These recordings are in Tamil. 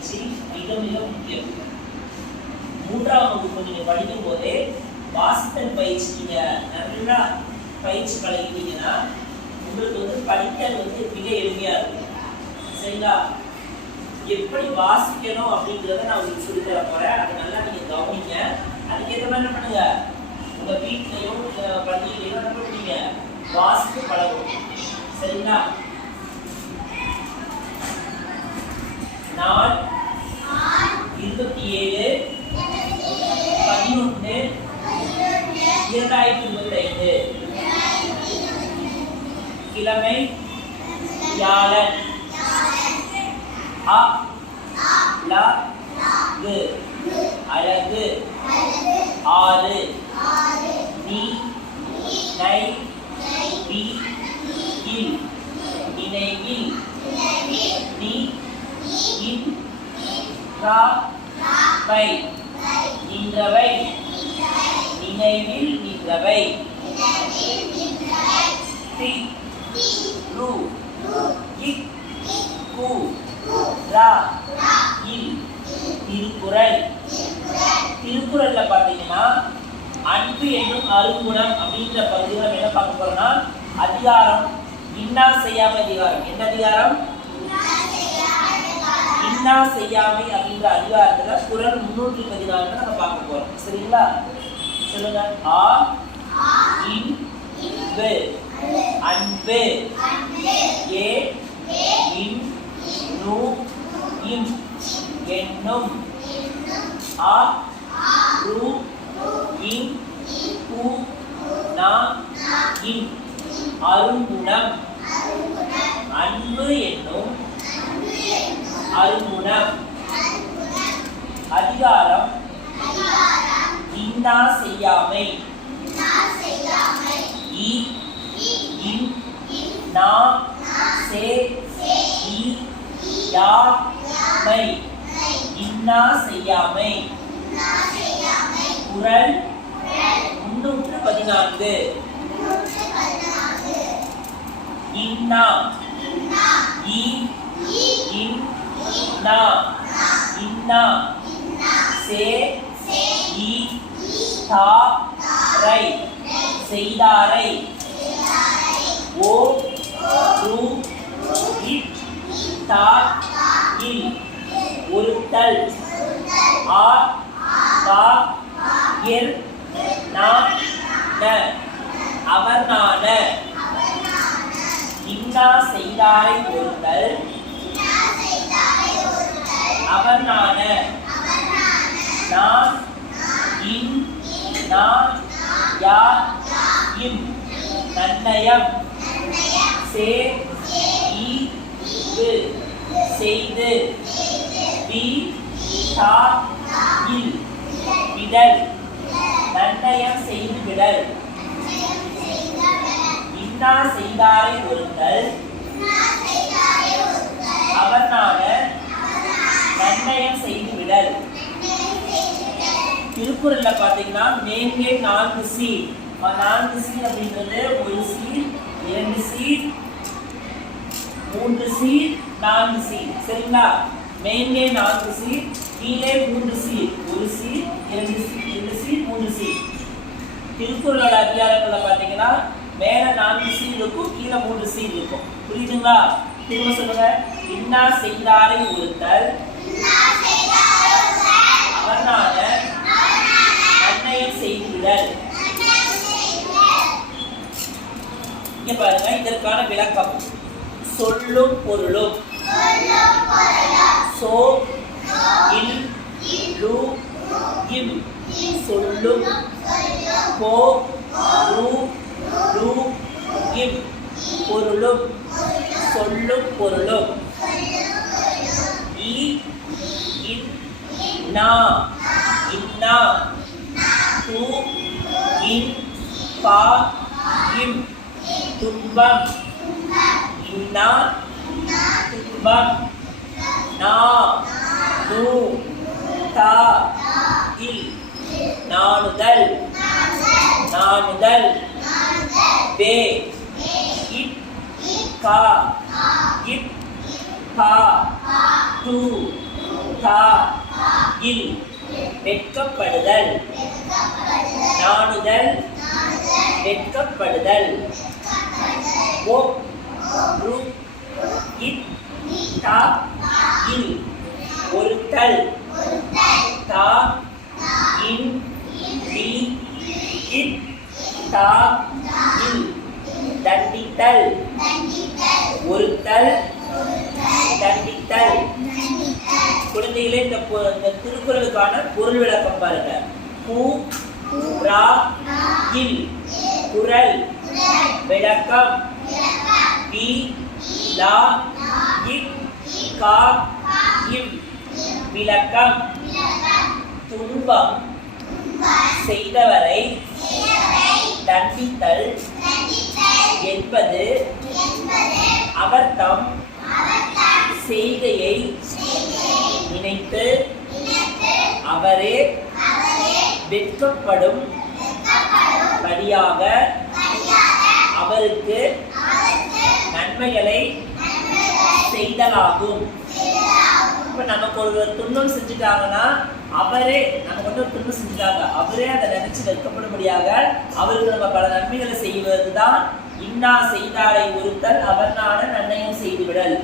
பயிற்சி மிக மிக முக்கியம். 3ஆம் வகுப்பு நீங்க படிக்கும் போதே வாசித்தல் பயிற்சி நீங்க நல்லா பயிற்சி பழகிட்டீங்கன்னா உங்களுக்கு படித்தல் மிக எளிமையா இருக்கும். சரிங்களா? எப்படி வாசிக்கணும் அப்படிங்கிறத நான் உங்களுக்கு சொல்லி தர போறேன். அதை நல்லா நீங்க கவனிங்க. அதுக்கேற்ற மாதிரி என்ன பண்ணுங்க, உங்க வீட்லயும் பள்ளியிலையும் என்ன பண்ணுவீங்க, வாசித்து பழகும். சரிங்களா? நாள் 27/11/2025 கிழமை வியாழன். அழகு அழகு 6 நினைவில் நினைவில் நின்றவை நின்றவை நினைவில் நின்றவை திருக்குறள். திருக்குறள்ல பாத்தீங்கன்னா அன்பு என்னும் அருங்குணம் அப்படின்ற பகுதியில் நம்ம என்ன பார்க்க போறோம்னா அதிகாரம் இன்னா செய்யாமை அதிகாரம். என்ன அதிகாரம்? இன்னா செய்யாமை அப்படின்ற அதிகாரத்துல குறள் 314 நம்ம பார்க்க போறோம். சரிங்களா? சொல்லுங்க. இன்பு அன்பு ஏ இன் நூ இம் என்னும் ஆ ரு இன் கு நா இன் அருங்குணம். அன்பு என்னும் அருங்குணம். அதிகாரம் இன்னா செய்யாமை. இ இன் நா சே இ யா மை இன்னா செய்யாமை. குறள் 314. இன்னா இ இன் நா இன்னா சே இ தா ரை செய்தாரை ஓ ரு இட் தா இல் ஒருத்தல் ஆ கா எர் நா ந அவர்நான. இன்னா செய்தாரை ஒருத்தல் அவர்நான. நான் இன் நா யா இம் நன்னயம் சே இ து செய்து வி தா இல் விடல் நன்னயம் செய்து விடல். இன்னா செய்தாரை ஒருத்தல் அவர்நான நன்னயம் செய்து விடல். திருக்குறள்ல பாத்தீங்கன்னா மேன்கே 4 சீர். 4 சீர் அப்படின்றது 1 சீர் 2 சீர் 3 சீர் 4 சீர். சரிங்களா? மேன்கே 4 சீர், கீழே 3 சீர். 1 சீர் 2 சீர் 2 சீர் 3 சீர். திருக்குறளோட அதிகாரங்கள்ல பாத்தீங்கன்னா மேல 4 சீர் இருக்கும், கீழே 3 சீர் இருக்கும். புரியுதுங்களா? திரும்ப சொல்லுங்க. இன்னா செய்தாரை ஒருத்தல் அவர்நான நன்னயம் செய்து விடல். இங்க பாருங்க, இதற்கான விளக்கம். சொல்லும் பொருளும் சோ இல் லு இம் சொல்லும் போ ரு ரு இம் பொருளும் சொல்லும் பொருளும் இ இன் நா இன்னா து இன் பா இம் துன்பம் இன்னா துன்பம் நா நு தா இல் நாணுதல் நாணுதல் பே இட் கா இட் பா து தா இல் வெட்கப்படுதல் நாணுதல் வெட்கப்படுதல் ஓ ரு இத் தா இல் ஒருத்தல் தா இன் தி இத் தா இல் தண்டித்தல் ஒருத்தல் தண்டித்தல். குழந்தைகளே இந்த திருக்குறளுக்கான பொருள் விளக்கம் பாருங்க. கு ரா இல் குறள் விளக்கம் பி லா இக் கா இம் விளக்கம் துன்பம் செய்தவரை தண்டித்தல் என்பது அவர்தம் செய்கையை நினைத்து அவரே வெட்கப்படும் படியாக அவருக்கு நன்மைகளை செய்தலாகும். இப்ப நமக்கு ஒரு துன்பம் செஞ்சுட்டாங்கன்னா அவரே நமக்கு வந்து ஒரு துன்பம் செஞ்சுட்டாங்க, அவரே அதை நினைச்சு வெட்கப்படும்படியாக அவருக்கு நம்ம பல நன்மைகளை செய்வதுதான் இன்னா செய்தாரை ஒருத்தல் அவர்னான நன்னயம் செய்துவிடல்.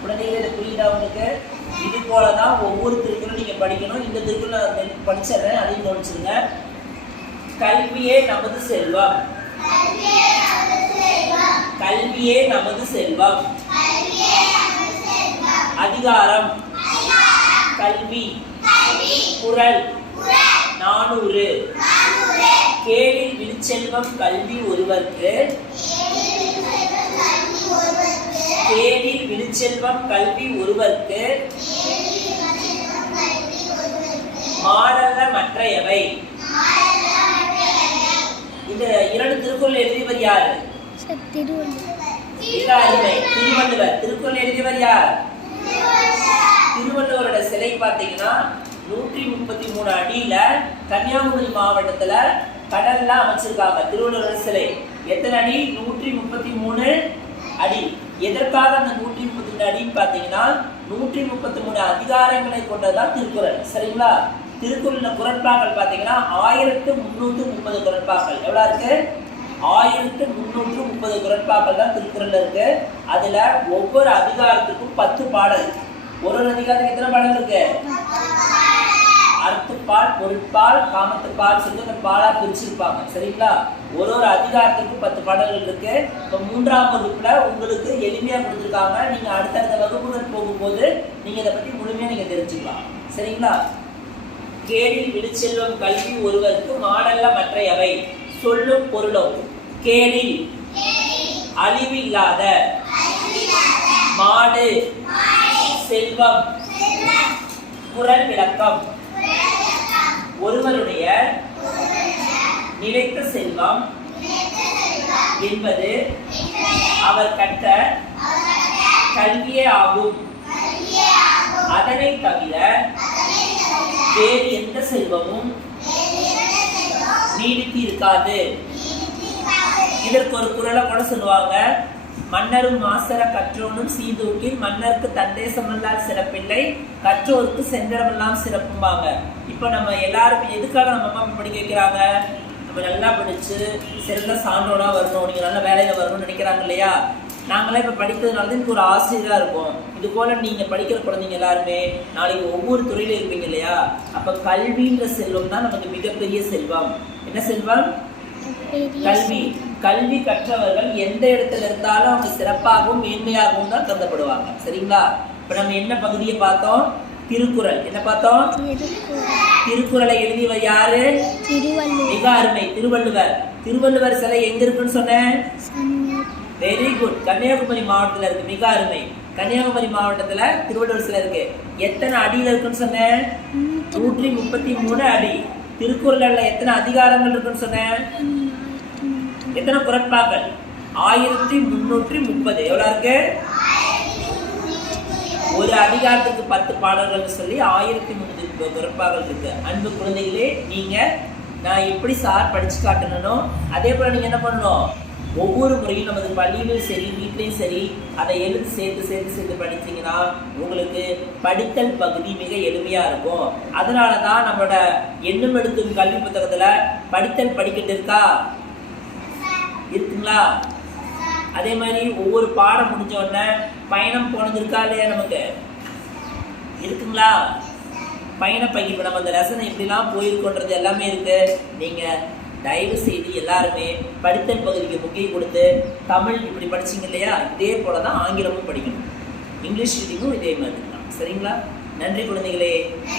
குழந்தைகளை இதை புரியுதா உங்களுக்கு? இது போலதான் ஒவ்வொரு திருக்குறளும் நீங்க படிக்கணும். இந்த திருக்குறளை படிச்சிடுறேன், அதையும் கவனிச்சிருங்க. கல்வியே நமது செல்வம், கல்வியே நமது செல்வம். அதிகாரம் கல்வி. குறள் 400. கேளில் விழுச்செல்வம் கல்வி ஒருவர்க்கு, கேளில் விழுச்செல்வம் கல்வி ஒருவர்க்கு மாடல்ல மற்றையவை. இந்த 2 திருக்குறள் எழுதியவர் யாரு? திருவள்ளுவர். திருக்குறள் எழுதியவர் யார்? திருவள்ளுவரோட சிலை பார்த்தீங்கன்னா 133 அடியில கன்னியாகுமரி மாவட்டத்துல கடல்ல அமைச்சிருக்காங்க. திருவள்ளுவரோட சிலை எத்தனை அடி? 133 அடி. எதற்காக அந்த 133 அடின்னு பார்த்தீங்கன்னா 133 அதிகாரங்களை கொண்டதான் திருக்குறள். சரிங்களா? திருக்குறள் குறட்பாக்கள் பார்த்தீங்கன்னா 1330 குறட்பாக்கள். எவ்வளவு இருக்கு? 1330 குறட்பாக்கள் தான் திருக்குறள்ல இருக்கு. அதுல ஒவ்வொரு அதிகாரத்துக்கும் 10 பாடல். ஒரு அதிகாரத்துக்கு எத்தனை பாடல் இருக்கு? அறத்துப்பால், பொருட்பால், காமத்துப்பால் சொல்லி அந்த பாலா பிரிச்சிருப்பாங்க. சரிங்களா? ஒரு அதிகாரத்துக்கும் 10 பாடல்கள் இருக்கு. இப்போ 3ஆம் வகுப்புல உங்களுக்கு எளிமையா கொடுத்துருக்காங்க. நீங்க அடுத்தடுத்த வகுப்புகள் போகும்போது நீங்க இதை பத்தி முழுமையா நீங்க தெரிஞ்சுக்கலாம். சரிங்களா? கேளில் விழுச்செல்வம் கல்வி ஒருவருக்கு மாடல்ல மற்றையவை. சொல்லும் பொருளும். கேளில் அழிவு இல்லாத, மாடு செல்வம். குறள் விளக்கம் ஒருவருடைய நிலைத்த செல்வம் என்பது அவர் கற்ற கல்வியே ஆகும். அதனை தவிர வேறு எந்த செல்வமும் நீடித்து இருக்காது. இதற்கு ஒரு குறளை கூட சொல்லுவாங்க. மன்னரும் மாசர கற்றோனும் சீதூக்கில் மன்னருக்கு தந்தேசமல்லால் சிறப்பில்லை, கற்றோருக்கு சென்றமெல்லாம் சிறப்பும்பாங்க. இப்போ நம்ம எல்லாரும் எதுக்காக நம்ம அம்மா படிக்க வைக்கிறாங்க? நம்ம நல்லா படிச்சு சிறந்த சான்றோனா வரணும், நீங்க நல்ல வேலையில வரணும்னு நினைக்கிறாங்க இல்லையா? நாங்களாம் இப்போ படித்ததுனால தான் இப்போ ஒரு ஆசிரியராக இருக்கும். இது போல நீங்க படிக்கிற குழந்தைங்க எல்லாருமே நாளைக்கு ஒவ்வொரு துறையில இருப்பீங்க இல்லையா? அப்ப கல்வின்ற செல்வம் தான் நமக்கு மிகப்பெரிய செல்வம். என்ன செல்வம்? கல்வி. கல்வி கற்றவர்கள் எந்த இடத்துல இருந்தாலும் அவங்க சிறப்பாகவும் மேன்மையாகவும் தான் கருதப்படுவாங்க. சரிங்களா? இப்ப நம்ம என்ன பகுதியை பார்த்தோம்? திருக்குறள். என்ன பார்த்தோம்? திருக்குறளை எழுதியவர் யாரு? மிக அருமை, திருவள்ளுவர். திருவள்ளுவர் சிலை எங்க இருக்குன்னு சொன்னேன்? Very good. கன்னியாகுமரி மாவட்டத்துல இருக்கு. மிக அருமை. கன்னியாகுமரி மாவட்டத்துல திருவள்ளுவர் சிலை இருக்கு. எத்தனை அடியில இருக்குன்னு சொன்னேன்? 133 அடி. திருக்குறள்ல எத்தனை அதிகாரங்கள் இருக்குன்னு சொன்னேன்? எத்தனை குறட்பாக்கள்? 1330. எவ்வளவு இருக்கு? ஒரு அதிகாரத்துக்கு 10 பாடல்கள் சொல்லி 1330 குறட்பாக்கள் இருக்கு. அன்பு குழந்தைகளே, நீங்க நான் எப்படி சார் படிச்சு காட்டணும் அதே போல நீங்க என்ன பண்ணணும்? ஒவ்வொரு முறையும் நமது பள்ளியிலும் சரி வீட்லையும் சரி அதை எழுதி சேர்த்து படிச்சீங்கன்னா உங்களுக்கு படித்தல் பகுதி மிக எளிமையா இருக்கும். அதனாலதான் நம்மளோட எண்ணும் எழுத்தும் கல்வி புத்தகத்துல படித்தல் படிக்கட்டு இருக்கா, இருக்குங்களா? அதே மாதிரி ஒவ்வொரு பாடம் முடிஞ்ச உடனே பயணம் போனது இருக்கா இல்லையா, நமக்கு இருக்குங்களா? பயண பகிர்வு நம்ம அந்த லெசன் எப்படிலாம் போயிருக்கோன்றது எல்லாமே இருக்கு. நீங்க தயவு செய்து எல்லாருமே படித்தல் பகுதிக்கு முக்கியம் கொடுத்து தமிழ் இப்படி படிச்சிங்க இல்லையா, இதே போல தான் ஆங்கிலமும் படிக்கணும். இங்கிலீஷ் ரீடிங்கும் இதே மாதிரி தான். சரிங்களா? நன்றி குழந்தைகளே.